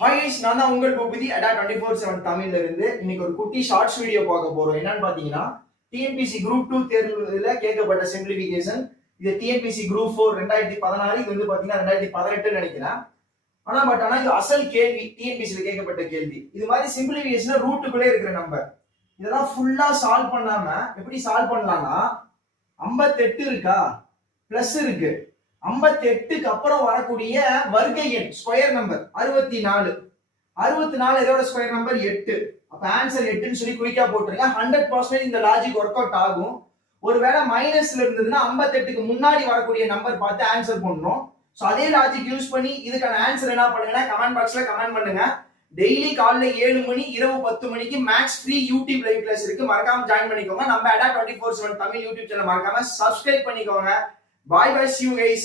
Hi guys, நான் தான் உங்கள் பூபதி அடா 24/7 தமிழ்ல இருந்து. இன்னைக்கு ஒரு குட்டி ஷார்ட்ஸ் வீடியோ பார்க்க போறோம். என்னன்னு பாத்தீங்கன்னா, டிஎன்பிசி குரூப் 2 தேர்வுல கேட்கப்பட்ட சிம்பிளிஃபிகேஷன். இது டிஎன்பிசி குரூப் 4 2016. இது வந்து பாத்தீங்கன்னா 2018 நினைக்கிறேன். ஆனா இது அசல் கேள்வி, டிஎன்பிசில கேட்கப்பட்ட கேள்வி. இது மாதிரி சிம்பிளிஃபிகேஷன் ரூட்டுக்குள்ளே இருக்கிற நம்பர். இதெல்லாம் ஃபுல்லா சால்வ் பண்ணாம எப்படி சால்வ் பண்ணலாம்னா, 58 இருக்கா, பிளஸ் இருக்கு, 58க்கு அப்புறம் வரக்கூடிய வர்க்க எண் ஸ்கொயர் நம்பர் 64. 64 இதோட ஸ்கொயர் நம்பர் 8. அப்ப ஆன்சர் 8ன்னு சொல்லி குயிக்கா போட்டுருங்க. 100% இந்த லாஜிக் ஒர்க் அவுட் ஆகும். ஒருவேளை மைனஸ்ல இருந்ததுன்னா 58க்கு முன்னாடி வரக்கூடிய நம்பர் பார்த்து ஆன்சர் பண்ணணும். ஸோ அதே லாஜிக் யூஸ் பண்ணி இதுக்கான ஆன்சர் என்ன பண்ணுங்கன்னா கமெண்ட் பாக்ஸ்ல கமெண்ட் பண்ணுங்க. டெய்லி காலைல 7 மணி இரவு 10 மணிக்கு max free YouTube live class இருக்கு, மறக்காம ஜாயின் பண்ணிக்கோங்க. நம்ம அடா 24/7 தமிழ் யூடியூப் சேனல் மறக்காம சப்ஸ்கிரைப் பண்ணிக்கோங்க. Bye bye, see you guys.